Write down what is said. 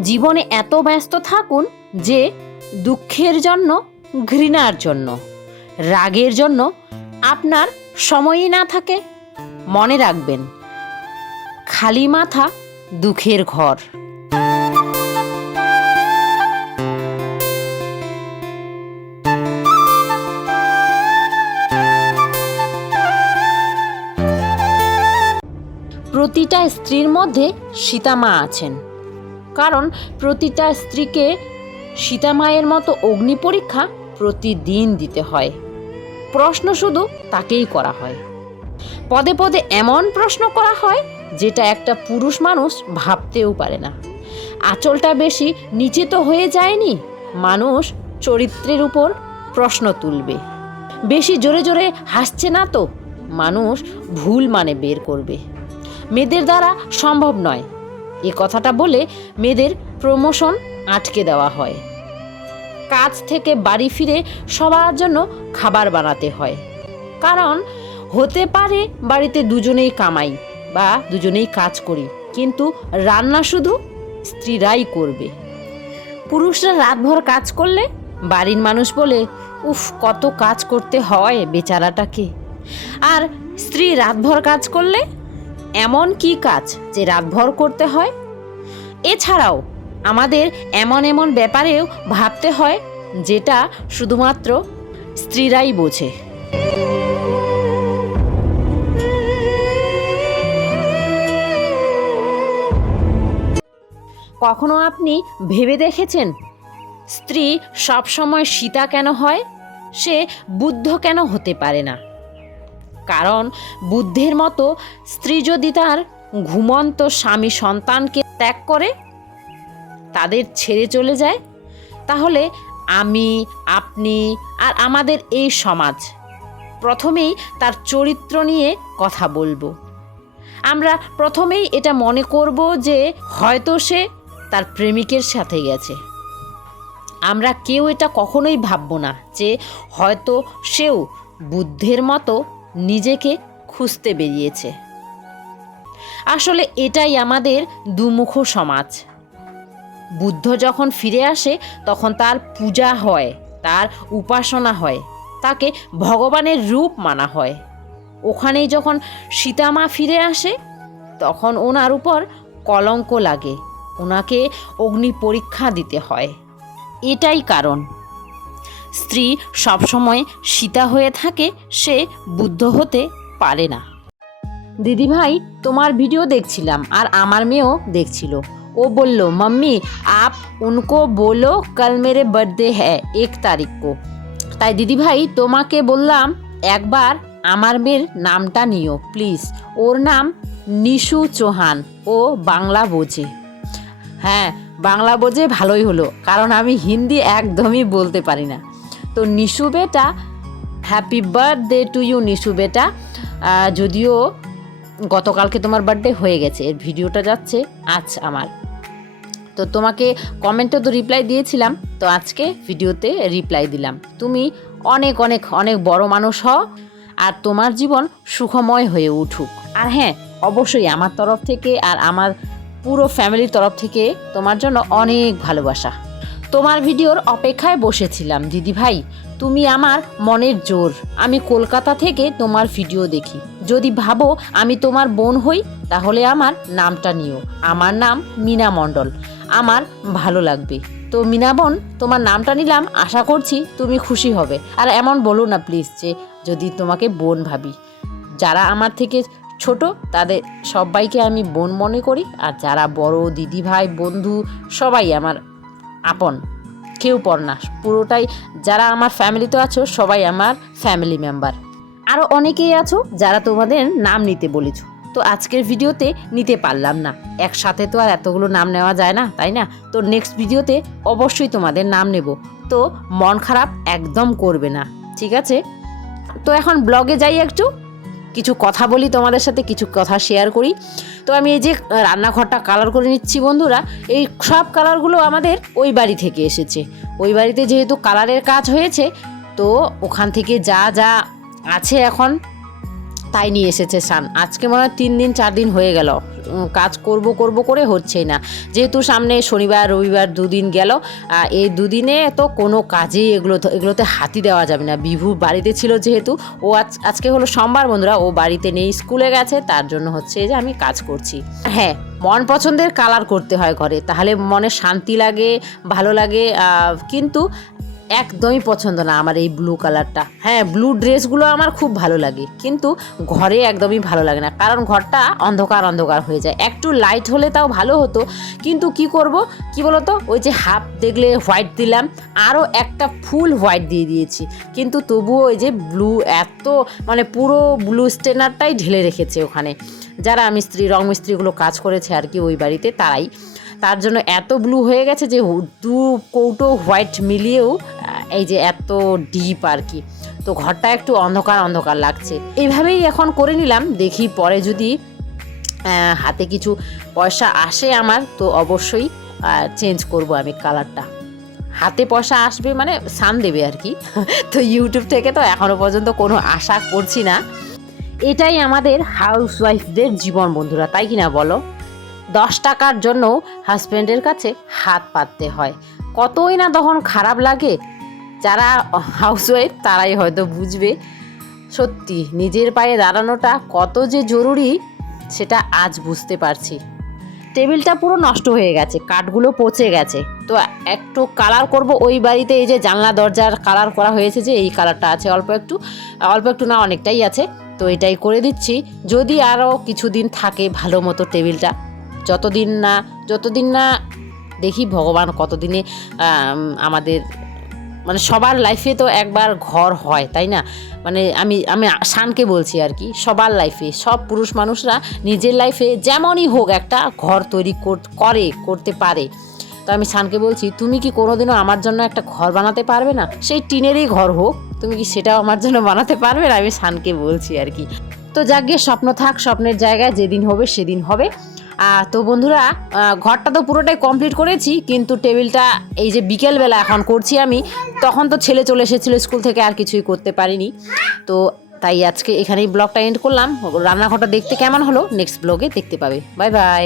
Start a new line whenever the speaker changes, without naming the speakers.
জীবনে এত ব্যস্ত থাকুন যে দুঃখের জন্য, ঘৃণার জন্য, রাগের জন্য আপনার সময়ই না থাকে। মনে রাখবেন, খালি মাথা দুঃখের ঘর। প্রতিটা স্ত্রীর মধ্যে সীতামা আছেন। কারণ প্রতিটা স্ত্রীকে সীতামায়ের মতো অগ্নি পরীক্ষা প্রতিদিন দিতে হয়। প্রশ্ন শুধু তাকেই করা হয়। পদে পদে এমন প্রশ্ন করা হয়, যেটা একটা পুরুষ মানুষ ভাবতেও পারে না। আঁচলটা বেশি নিচে তো হয়ে যায়নি, মানুষ চরিত্রের উপর প্রশ্ন তুলবে। বেশি জোরে জোরে হাসছে না তো, মানুষ ভুল মানে বের করবে। মেয়েদের দ্বারা সম্ভব নয়। এ কথাটা বলে মেয়েদের প্রমোশন আটকে দেওয়া হয়। কাজ থেকে বাড়ি ফিরে সবার জন্য খাবার বানাতে হয়। কারণ হতে পারে বাড়িতে দুজনেই কামাই বা দুজনেই কাজ করি, কিন্তু রান্না শুধু স্ত্রীরাই করবে। পুরুষরা রাতভর কাজ করলে বাড়ির মানুষ বলে, উফ, কত কাজ করতে হয় বেচারাটাকে। আর স্ত্রী রাতভর কাজ করলে এমন কি কাজ যে রাতভর করতে হয়? এছাড়াও, আমাদের এমন এমন ব্যাপারেও ভাবতে হয় যেটা শুধুমাত্র স্ত্রীরাই বোঝে। কখনো আপনি ভেবে দেখেছেন, স্ত্রী সবসময় সীতা কেন হয়? সে বুদ্ধ কেন হতে পারে না? কারণ বুদ্ধের মতো স্ত্রী যদি তার ঘুমন্ত স্বামী সন্তানকে ত্যাগ করে, তাদের ছেড়ে চলে যায়, তাহলে আমি, আপনি আর আমাদের এই সমাজ প্রথমেই তার চরিত্র নিয়ে কথা বলব। আমরা প্রথমেই এটা মনে করব যে হয়তো সে তার প্রেমিকের সাথে গেছে। আমরা কেউ এটা কখনোই ভাববো না যে হয়তো সেও বুদ্ধের মতো নিজেকে খুঁজতে বেরিয়েছে। আসলে এটাই আমাদের দুমুখ সমাজ। বুদ্ধ যখন ফিরে আসে, তখন তার পূজা হয়, তার উপাসনা হয়, তাকে ভগবানের রূপ মানা হয়। ওখানেই যখন সীতামা ফিরে আসে, তখন ওনার উপর কলঙ্ক লাগে, ওনাকে অগ্নি পরীক্ষা দিতে হয়। এটাই কারণ। স্ত্রী সবসময় সীতা হয়ে থাকে, সে বুদ্ধ হতে পারে না। দিদিভাই, তোমার ভিডিও দেখছিলাম আর আমার মেয়েও দেখছিল। ও বলল, মাম্মি, আপ উনকো বলো কাল মেরে বার্থডে হ্যাঁ এক তারিখ কো। তাই দিদিভাই, তোমাকে বললাম, একবার আমার মেয়ের নামটা নিও প্লিজ ওর নাম নিশু চৌহান। ও বাংলা বোঝে। হ্যাঁ বাংলা বোঝে ভালোই হলো, কারণ আমি হিন্দি একদমই বলতে পারি না। তো নিশু বেটা happy birthday to you Nishu বেটা। যদিও গতকালকে তোমার বার্থডে হয়ে গেছে, এর ভিডিওটা যাচ্ছে আজ আমার। তো তোমাকে কমেন্টে তো রিপ্লাই দিয়েছিলাম, তো আজকে ভিডিওতে রিপ্লাই দিলাম। তুমি অনেক অনেক অনেক বড় মানুষ হও, আর তোমার জীবন সুখময় হয়ে উঠুক। আর হ্যাঁ অবশ্যই আমার তরফ থেকে আর আমার পুরো ফ্যামিলির তরফ থেকে তোমার জন্য অনেক ভালোবাসা। তোমার ভিডিওর অপেক্ষায় বসেছিলাম দিদি ভাই তুমি আমার মনের জোর। আমি কলকাতা থেকে তোমার ভিডিও দেখি। যদি ভাবো আমি তোমার বোন হই, তাহলে আমার নামটা নিও। আমার নাম মিনা মণ্ডল। আমার ভালো লাগবে। তো মিনা বোন, তোমার নামটা নিলাম, আশা করছি তুমি খুশি হবে। আর এমন বলো না প্লিজ যে, যদি তোমাকে বোন ভাবি। যারা আমার থেকে ছোট, তাদের সবাইকে আমি বোন মনে করি। আর যারা বড় দিদি ভাই বন্ধু, সবাই আমার আপন, কেউ পর না। পুরোটাই যারা আমার ফ্যামিলিতে আছো, সবাই আমার ফ্যামিলি মেম্বার। আরও অনেকেই আছো যারা তোমাদের নাম নিতে বলেছ। তো আজকের ভিডিওতে নিতে পারলাম না। একসাথে তো আর এতগুলো নাম নেওয়া যায় না, তাই না? তো নেক্সট ভিডিওতে অবশ্যই তোমাদের নাম নেব। তো মন খারাপ একদম করবে না, ঠিক আছে? তো এখন ব্লগে যাই একটু। কিছু কথা বলি, তোমাদের সাথে কিছু কথা শেয়ার করি। তো আমি এই যে রান্নাঘরটা কালার করে নিচ্ছি বন্ধুরা, এই সব কালারগুলো আমাদের ওই বাড়ি থেকে এসেছে। ওই বাড়িতে যেহেতু কালারের কাজ হয়েছে, তো ওখান থেকে যা যা আছে এখন তাই নিয়ে এসেছে সান। আজকে মনে হয় তিন দিন, চার দিন হয়ে গেল। কাজ করব করব করে হচ্ছেই না। যেহেতু সামনে শনিবার, রবিবার দুদিন গেল এই দুদিনে তো কোনো কাজেই এগুলো, এগুলোতে হাতি দেওয়া যাবে না। বিভু বাড়িতে ছিল যেহেতু, ও আজ, আজকে হলো সোমবার বন্ধুরা, ও বাড়িতে নেই, স্কুলে গেছে, তার জন্য হচ্ছে যে আমি কাজ করছি। হ্যাঁ মন পছন্দের কালার করতে হয় ঘরে, তাহলে মনে শান্তি লাগে, ভালো লাগে কিন্তু একদমই পছন্দ না আমার এই ব্লু কালারটা হ্যাঁ ব্লু ড্রেসগুলো আমার খুব ভালো লাগে, কিন্তু ঘরে একদমই ভালো লাগে না, কারণ ঘরটা অন্ধকার অন্ধকার হয়ে যায়। একটু লাইট হলে তাও ভালো হতো, কিন্তু কি করব, কি বলতো, ওই যে হাফ দেখলে হোয়াইট দিলাম আরও একটা ফুল হোয়াইট দিয়ে দিয়েছি। কিন্তু তবুও ওই যে ব্লু এত মানে পুরো ব্লু স্টেনারটাই ঢেলে রেখেছে ওখানে। যারা মিস্ত্রি রং মিস্ত্রিগুলো কাজ করেছে আর কি ওই বাড়িতে, তারাই। তার জন্য এত ব্লু হয়ে গেছে যে দু কৌটো হোয়াইট মিলিয়েও এই যে এত ডিপ আর কি। তো ঘরটা একটু অন্ধকার অন্ধকার লাগছে। এইভাবেই এখন করে নিলাম। দেখি পরে যদি হাতে কিছু পয়সা আসে আমার, তো অবশ্যই চেঞ্জ করব আমি কালারটা হাতে পয়সা আসবে মানে সান দেবে আর কি। তো ইউটিউব থেকে তো এখনও পর্যন্ত কোনো আশা করছি না। এটাই আমাদের হাউস ওয়াইফদের জীবন বন্ধুরা, তাই কি না বলো? দশ টাকার জন্য হাজব্যান্ডের কাছে হাত পাততে হয়। কতই না তখন খারাপ লাগে। যারা হাউস ওয়াইফ তারাই হয়তো বুঝবে। সত্যি, নিজের পায়ে দাঁড়ানোটা কত যে জরুরি, সেটা আজ বুঝতে পারছি। টেবিলটা পুরো নষ্ট হয়ে গেছে, কাঠগুলো পচে গেছে। তো একটু কালার করব ওই বাড়িতে, এই যে জানলা, দরজার কালার করা হয়েছে যে এই কালারটা আছে। অল্প একটু অল্প একটু না, অনেকটাই আছে। তো এটাই করে দিচ্ছি। যদি আরও কিছুদিন থাকে ভালো মতো টেবিলটা যতদিন না যতদিন না দেখি ভগবান কতদিনে আমাদের মানে সবার লাইফে তো একবার ঘর হয়, তাই না? মানে আমি আমি শানকে বলছি আর কি, সবার লাইফে সব পুরুষ মানুষরা নিজের লাইফে যেমনই হোক একটা ঘর তৈরি কর- করে, করতে পারে। তো আমি শানকে বলছি, তুমি কি কোনোদিনও আমার জন্য একটা ঘর বানাতে পারবে না? সেই টিনেরই ঘর হোক, তুমি কি সেটাও আমার জন্য বানাতে পারবে না? আমি শানকে বলছি আর কি। তো যাক গিয়ে স্বপ্ন থাক, স্বপ্নের জায়গায় যেদিন হবে, সেদিন হবে। তো বন্ধুরা ঘরটা তো পুরোটাই কমপ্লিট করেছি, কিন্তু টেবিলটা এই যে বিকেলবেলা এখন করছি আমি, তখন তো ছেলে চলে এসেছিল স্কুল থেকে, আর কিছুই করতে পারিনি। তো তাই আজকে এখানেই ব্লগটা এন্ড করলাম। রান্নাঘরটা দেখতে কেমন হলো? নেক্সট ব্লগে দেখতে পাবে। Bye bye